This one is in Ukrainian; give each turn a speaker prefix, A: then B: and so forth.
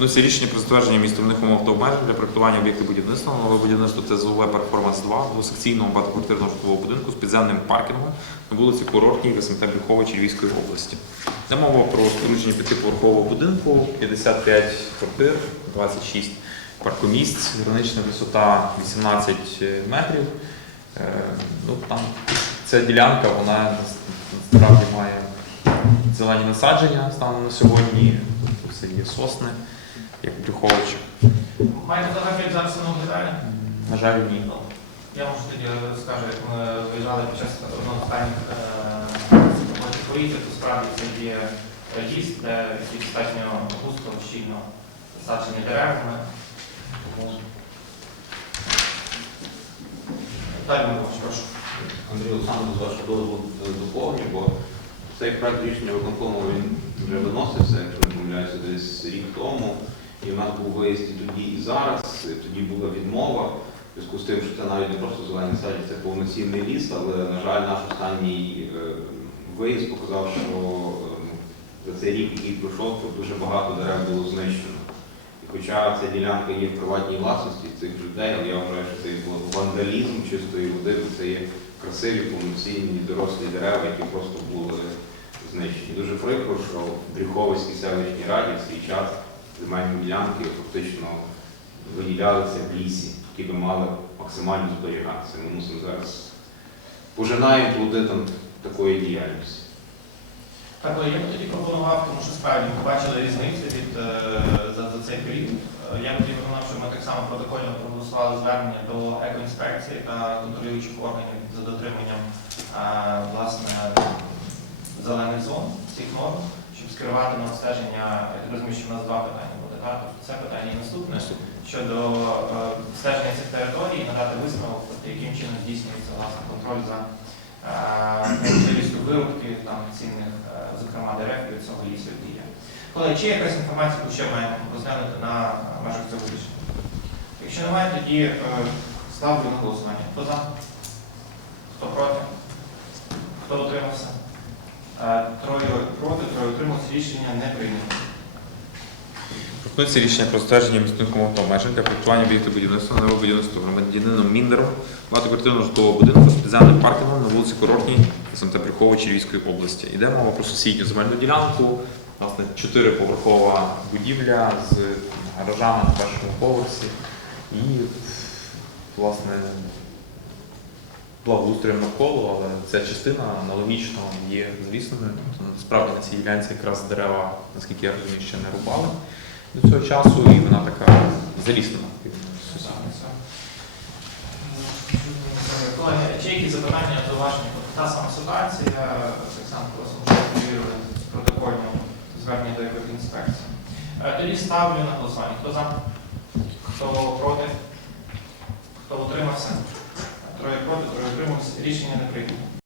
A: Ну, це рішення про затвердження містовних умов та обмежень для проектування об'єкту будівництва. Нове будівництво ТЗУВ Перформанс 2 двосекційного багатоквартирного житлового будинку з підземним паркінгом на вулиці Курортній в СМТ Брюховичі Львівської області. Це мова про спорудження п'ятиповерхового будинку, 55 квартир, 26 паркомісць, гранична висота 18 метрів. Е, Ну, там ця ділянка, вона насправді має зелені насадження станом на сьогодні. Все є сосни, як в
B: Маєте фотографії зараз на деталі?
A: На жаль, ні.
B: Я можу тоді скажу, як ми виїжджали під час одного останніх робочих поїздів, то справді це є ліс, де достатньо густо, щільно засаджені деревами. Далі ми прошу.
C: Андрій Олександрович, з вашого дозволу е, доповню, бо цей проект рішення виконкому він вже виносився, якщо не. І був виїзд і тоді і зараз. Тоді була відмова. Зв'язку з тим, що це навіть не просто зелені саді, це повноцінний ліс, але, на жаль, наш останній е, виїзд показав, що е, за цей рік, який пройшов, то дуже багато дерев було знищено. І хоча ця ділянка є в приватній власності цих людей, але я вважаю, що це є вандалізм чистої води, це є красиві, повноцінні дорослі дерева, які просто були знищені. Дуже прикро, що в Брюховицькій селищній раді в свій час земельні ділянки фактично виділялися в лісі, які би мали максимально зберігатися. Ми мусимо зараз пожинаємо плоди там такої діяльності.
B: Так, я б тоді пропонував, тому що справді ми бачили різницю від, е, за, за цей період. Е, Я б тоді пропонував, щоб ми так само протокольно проголосували звернення до екоінспекції та контролюючих органів за дотриманням е, власне зелених зон цих норм, щоб скерувати на обстеження, я розумію, що в нас два питання буде. Так? Тобто Це питання і наступне щодо е, стеження цих територій, надати висновок, тобто яким чином здійснюється власне контроль за е, можливістю вирубки там цінних, е, зокрема дерев від цього лісу дія. Колеги, чи є якась інформація, ще маємо розглянути на межах цього рішення? Якщо немає, тоді е, ставлю на голосування. Хто за? Хто проти? Хто утримався? Е, Троє проти, троє утримався. Рішення не прийнято.
A: Пропонується рішення про умов та обмежень для проектування об'єкту будівництва нового будівництва громадянином Міндером багатоквартирного житлового будинку з підземним паркінгом на вулиці Курортній СМТ Брюховичі Львівської області. Йде мова про сусідню земельну ділянку, власне, чотириповерхова будівля з гаражами на першому поверсі і, власне, благоустроєм навколо, але ця частина аналогічно є злісненою. Тобто, насправді на цій ділянці якраз дерева, наскільки я розумію, ще не рубали до цього часу, і вона така заліснена.
B: Колеги, чи які запитання зауваження? Тобто Та сама ситуація, само просимо, щоб перевірили протокольно звернення до інспекції. Тоді ставлю на голосування. Хто за? Хто проти? Хто утримався? Троє проти, троє утримався. Рішення не прийнято.